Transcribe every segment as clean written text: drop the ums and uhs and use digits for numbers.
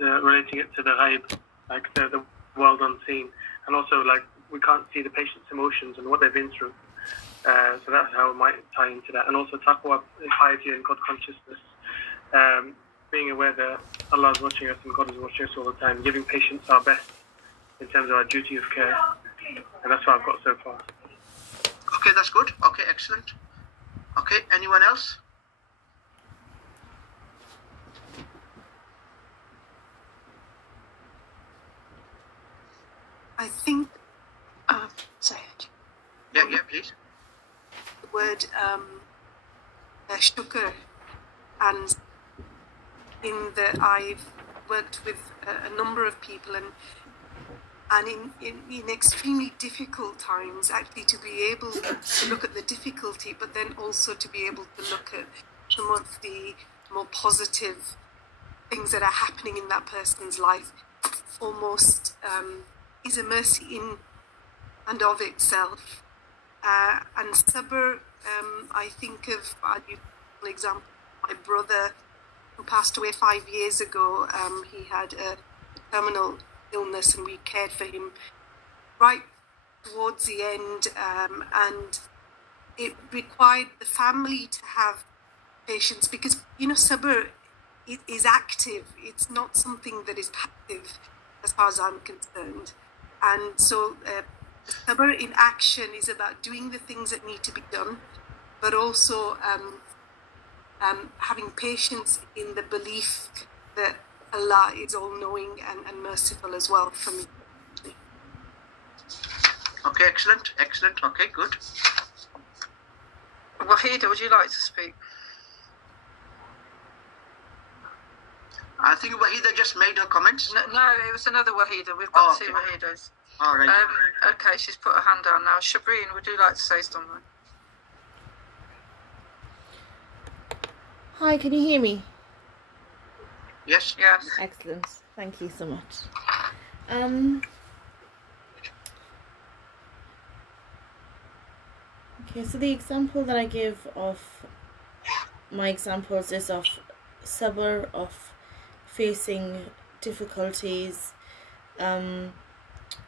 relating it to the ghaib, like the world unseen, and also like we can't see the patient's emotions and what they've been through. So that's how it might tie into that. And also taqwa, piety and God consciousness, being aware that Allah is watching us and God is watching us all the time, giving patients our best in terms of our duty of care. And that's what I've got so far. Okay, that's good. Okay, excellent. Okay, anyone else? I think, sorry. Yeah, please. The word shukr, and in that I've worked with a number of people and in extremely difficult times, actually to be able to look at the difficulty, but then also to be able to look at some of the more positive things that are happening in that person's life, almost is a mercy in and of itself. And sabr, I think of, I'll use an example, my brother who passed away 5 years ago. He had a terminal illness and we cared for him right towards the end, and it required the family to have patience because, you know, sabr, it is active. It's not something that is passive as far as I'm concerned. And so sabr in action is about doing the things that need to be done, but also having patience in the belief that Allah is all-knowing and merciful as well for me. Okay, excellent. Okay, good. Wahida, would you like to speak? I think Wahida just made her comments. No, it was another Wahida. We've got two Wahidas. All right. Okay, she's put her hand down now. Shabreen, would you like to say something? Hi, can you hear me? Yes. Excellent. Thank you so much. Okay, so the example that I give of my examples is of sabr, of facing difficulties.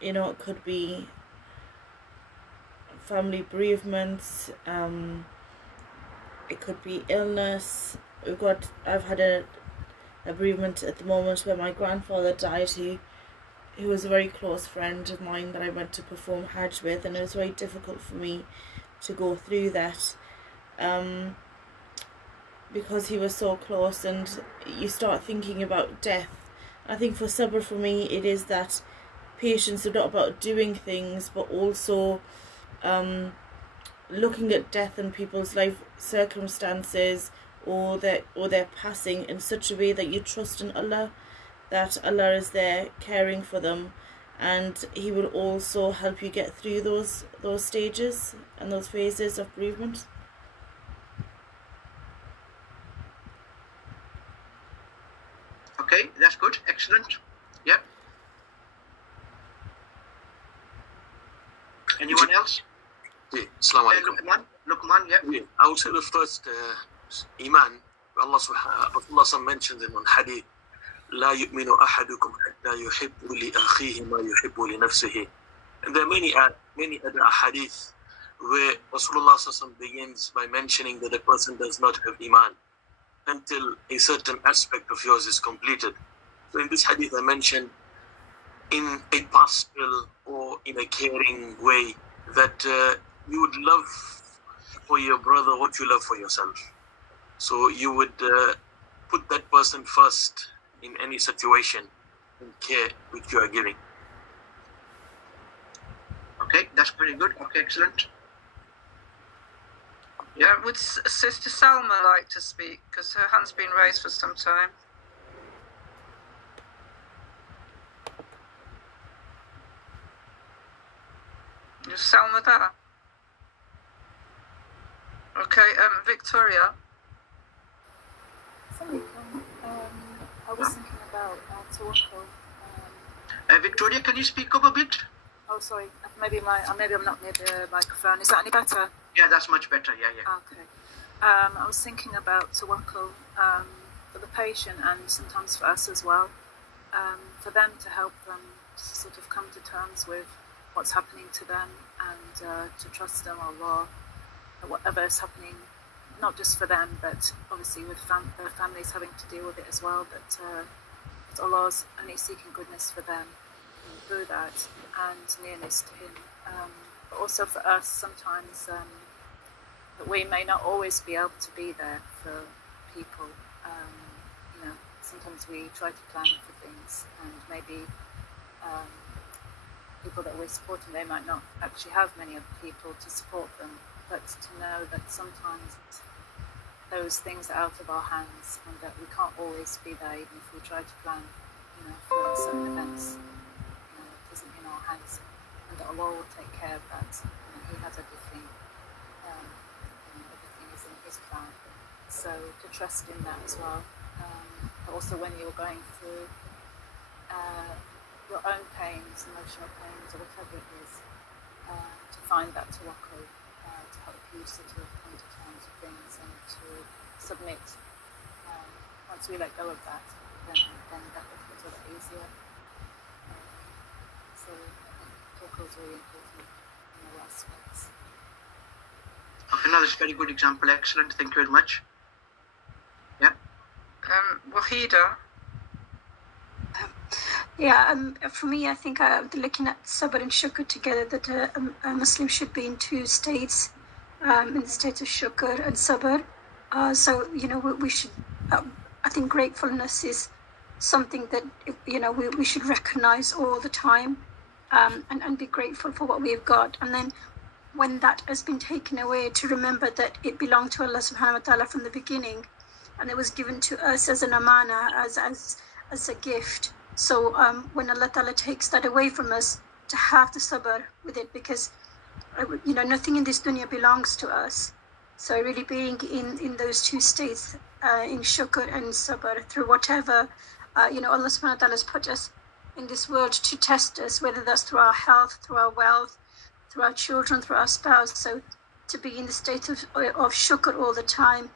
You know, it could be family bereavements, it could be illness. I've had a bereavement at the moment where my grandfather died. He was a very close friend of mine that I went to perform Hajj with, and it was very difficult for me to go through that because he was so close, and you start thinking about death. I think for sabr, for me, it is that patience is not about doing things, but also looking at death and people's life circumstances or their passing in such a way that you trust in Allah, that Allah is there caring for them, and He will also help you get through those stages and those phases of bereavement. Okay, that's good. Excellent. Yep. Anyone else? Yeah. Assalamu alaikum. Luqman, yeah. I would say the first Iman, Allah subhanahu mentions in one hadith, لا يؤمن أحدكم حتى يحب لأخيه ما يحب لنفسه. And there are many other hadith where Rasulullah begins by mentioning that a person does not have Iman until a certain aspect of yours is completed. So in this hadith I mentioned, in a pastoral or in a caring way, that you would love for your brother what you love for yourself. So you would put that person first in any situation and care which you are giving. Okay, that's pretty good. Okay, excellent. Yeah, would Sister Salma like to speak? Because her hand's been raised for some time. Is Salma there? Okay, Victoria. I was thinking about tawakkul. Victoria, can you speak up a bit? Oh, sorry. Maybe I'm not near the microphone. Is that any better? Yeah, that's much better. Yeah. Okay. I was thinking about tawakkul for the patient and sometimes for us as well. for them to help them to sort of come to terms with what's happening to them and to trust in Allah, whatever is happening, not just for them, but obviously with their families having to deal with it as well, but Allah's only seeking goodness for them through that and nearness to Him. But also for us, sometimes that we may not always be able to be there for people. You know, sometimes we try to plan for things, and maybe people that we're supporting, they might not actually have many other people to support them, but to know that sometimes those things are out of our hands and that we can't always be there, even if we try to plan, you know, for certain events. You know, it isn't in our hands, and that Allah will take care of that. You know, He has everything. You know, everything is in His plan. So to trust in that as well. But also when you're going through your own pains, emotional pains, or whatever it is, to find that tawakkul, to help you sort of come to terms with things and to submit. Once we let go of that, then that becomes a lot easier. So I think tawakkul is really important in all aspects. Okay, no, that's a very good example. Excellent. Thank you very much. Yeah. Wahida. For me, I think looking at sabr and shukr together, that a Muslim should be in two states, in the state of shukr and sabr. So, you know, we should, I think gratefulness is something that, you know, we should recognize all the time, and be grateful for what we've got. And then when that has been taken away, to remember that it belonged to Allah subhanahu wa ta'ala from the beginning, and it was given to us as an amana, as a gift. So when Allah Ta'ala takes that away from us, to have the sabr with it, because you know, nothing in this dunya belongs to us. So really being in those two states, in shukr and sabr, through whatever you know, Allah Subhanahu wa Ta'ala has put us in this world to test us, whether that's through our health, through our wealth, through our children, through our spouse. So to be in the state of shukr all the time,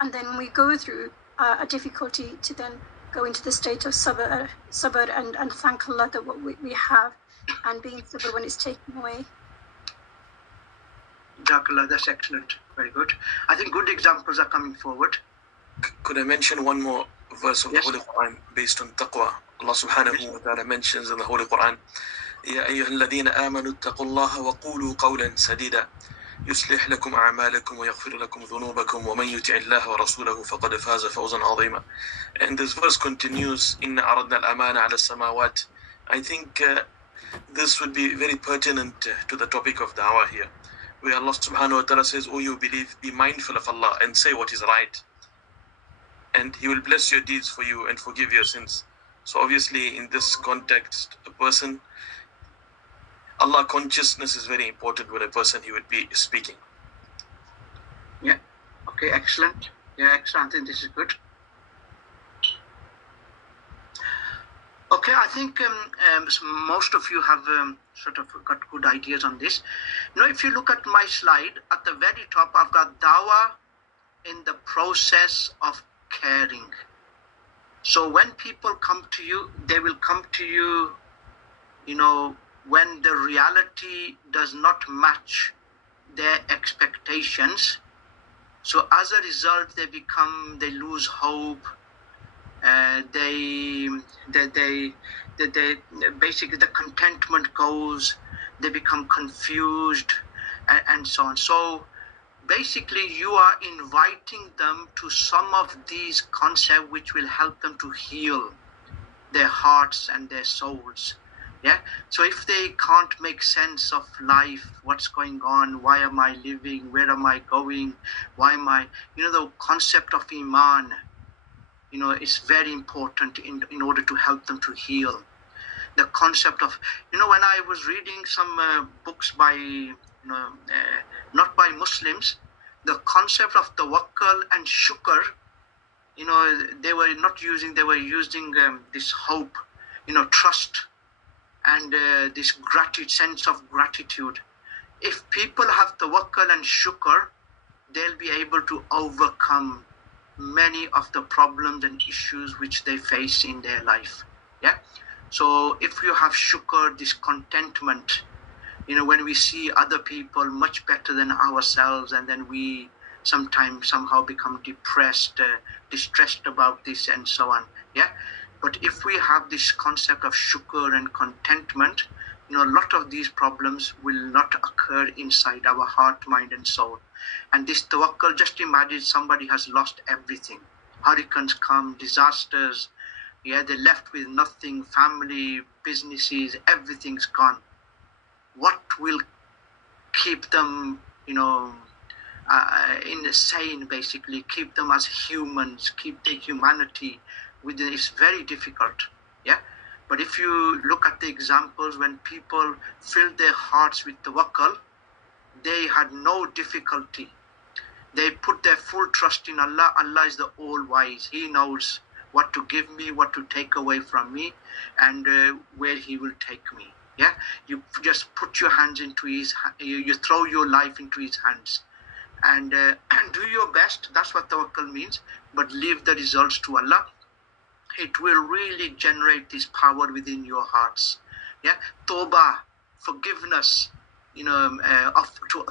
and then when we go through a difficulty, to then go into the state of sabr and thank Allah that what we have, and being sabr when it's taken away. Jazakallah, that's excellent. Very good. I think good examples are coming forward. Could I mention one more verse of Yes. the Holy Quran based on taqwa? Allah subhanahu wa ta'ala mentions in the Holy Quran, يا أيها الذين آمنوا اتقوا الله وقولوا قولا سديدا يصلح لكم أعمالكم ويغفر لكم ذنوبكم ومن يطع الله ورسوله فقد فاز فوزا عظيما. And this verse continues, إن عرضنا الأمانة على السماوات. I think this would be very pertinent to the topic of da'wah here, where Allah subhanahu wa ta'ala says, "O you believe, be mindful of Allah and say what is right, and He will bless your deeds for you and forgive your sins." So obviously in this context, a person, Allah consciousness is very important when a person he would be speaking. Yeah. Okay, excellent. Yeah, excellent. I think this is good. Okay, I think most of you have sort of got good ideas on this. Now, if you look at my slide, at the very top, I've got dawah in the process of caring. So when people come to you, they will come to you, you know, when the reality does not match their expectations. So as a result, they lose hope. They basically, the contentment goes, they become confused, and so on. So basically you are inviting them to some of these concepts which will help them to heal their hearts and their souls. Yeah. So if they can't make sense of life, what's going on, why am I living, where am I going, why am I, you know, the concept of iman, you know, is very important in order to help them to heal. The concept of, you know, when I was reading some books by, you know, not by Muslims, the concept of tawakkul and shukr, you know, they were using this hope, you know, trust, and this sense of gratitude. If people have tawakkul and shukr, they'll be able to overcome many of the problems and issues which they face in their life. Yeah. So if you have shukr, this contentment, when we see other people much better than ourselves, and then we sometimes somehow become depressed, distressed about this and so on. Yeah. But if we have this concept of shukr and contentment, a lot of these problems will not occur inside our heart, mind and soul. And this tawakkul, just imagine somebody has lost everything. Hurricanes come, disasters, they're left with nothing, family, businesses, everything's gone. What will keep them, insane, basically, keep them as humans, keep their humanity within? It's very difficult. Yeah. But if you look at the examples when people filled their hearts with tawakkul, they had no difficulty. They put their full trust in Allah. Allah is the all-wise. He knows what to give me, what to take away from me, and where He will take me. Yeah, you just put your hands into His. You throw your life into His hands, and do your best. That's what tawakkul means. But leave the results to Allah. It will really generate this power within your hearts. Yeah, tawbah, forgiveness.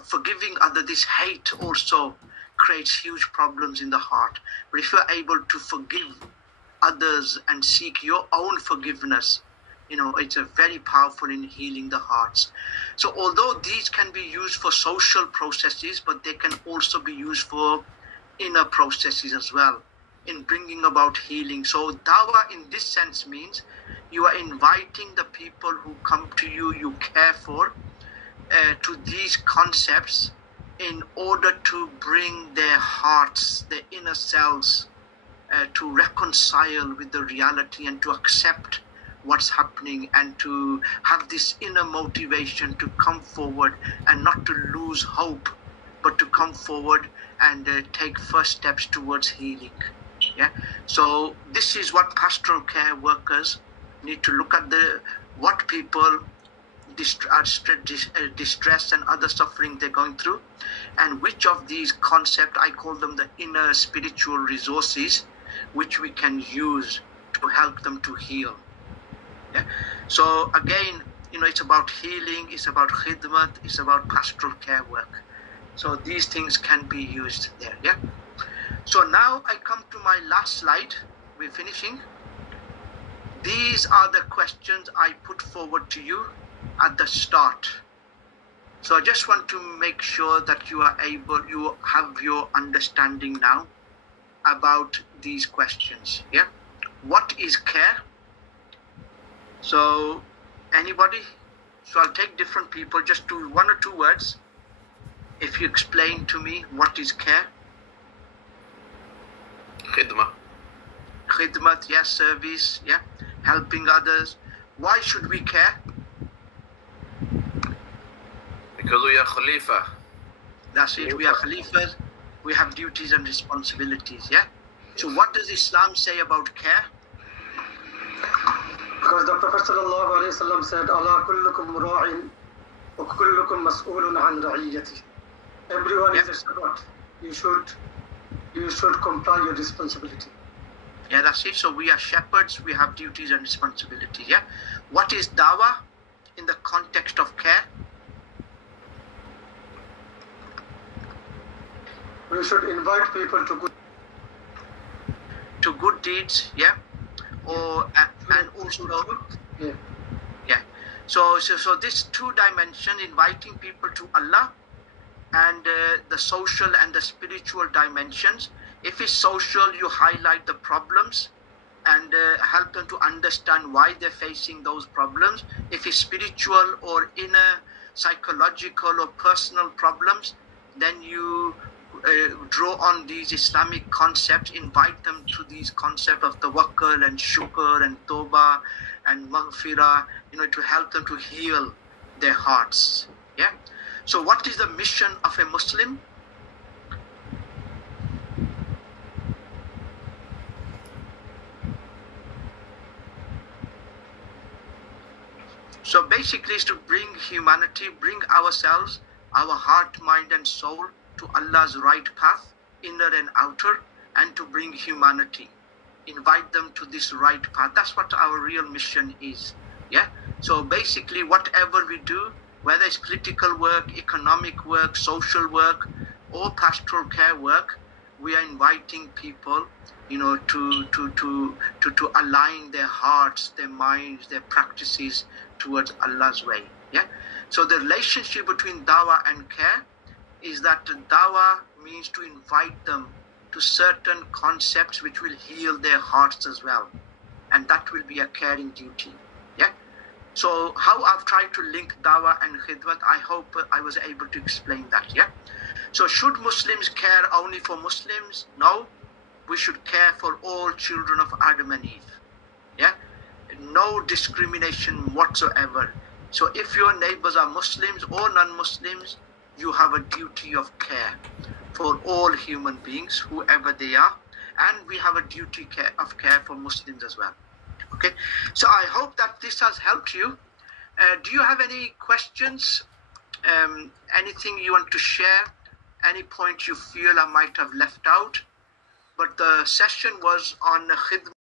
Forgiving others. This hate also creates huge problems in the heart. But if you're able to forgive others and seek your own forgiveness, it's a very powerful in healing the hearts. So although these can be used for social processes, but they can also be used for inner processes as well, in bringing about healing. So dawah in this sense means you are inviting the people who come to you, you care for, to these concepts in order to bring their hearts, their inner selves, to reconcile with the reality and to accept what's happening, and to have this inner motivation to come forward and not to lose hope, but to come forward and take first steps towards healing. Yeah. So this is what pastoral care workers need to look at, what people distress and other suffering they're going through, and which of these concepts, I call them the inner spiritual resources, which we can use to help them to heal. Yeah. So again, it's about healing, it's about khidmat, it's about pastoral care work. So these things can be used there. Yeah. So now I come to my last slide. We're finishing. These are the questions I put forward to you at the start. So I just want to make sure that you have your understanding now about these questions. Yeah. What is care? So anybody? So I'll take different people, just do 1 or 2 words. If you explain to me what is care. Khidmat, yes, service, yeah, helping others. Why should we care? Because we are Khalifa. That's it, we are Khalifas. We have duties and responsibilities, yeah? So what does Islam say about care? Because the Prophet ﷺ said, Allah kullukum ra'in wa kullukum mas'ulun an ra'iyyati. Everyone is a shepherd. You should comply your responsibility. Yeah, that's it. So we are shepherds, we have duties and responsibilities, yeah? What is dawah in the context of care? We should invite people to good deeds, yeah? And also, yeah. So this 2 dimension, inviting people to Allah, and the social and the spiritual dimensions. If it's social, you highlight the problems and help them to understand why they're facing those problems. If it's spiritual or inner psychological or personal problems, then you draw on these Islamic concepts, invite them to these concepts of tawakkul and shukr and tawbah and maghfirah, to help them to heal their hearts. Yeah. So what is the mission of a Muslim? So basically is to bring humanity, bring ourselves, our heart, mind and soul to Allah's right path, inner and outer, and to bring humanity. invite them to this right path. That's what our real mission is. Yeah. So basically, whatever we do, whether it's political work, economic work, social work, or pastoral care work, we are inviting people, you know, to align their hearts, their minds, their practices towards Allah's way. Yeah. So the relationship between dawah and care is that dawah means to invite them to certain concepts which will heal their hearts as well, and that will be a caring duty. Yeah. So how I've tried to link dawah and khidmat, I hope I was able to explain that. Yeah. So should Muslims care only for Muslims? No, we should care for all children of Adam and Eve. Yeah. No discrimination whatsoever. So if your neighbors are Muslims or non-Muslims, you have a duty of care for all human beings, whoever they are, and we have a duty of care for Muslims as well. Okay, so I hope that this has helped you. Do you have any questions? Anything you want to share? Any point you feel I might have left out? But the session was on khidmat.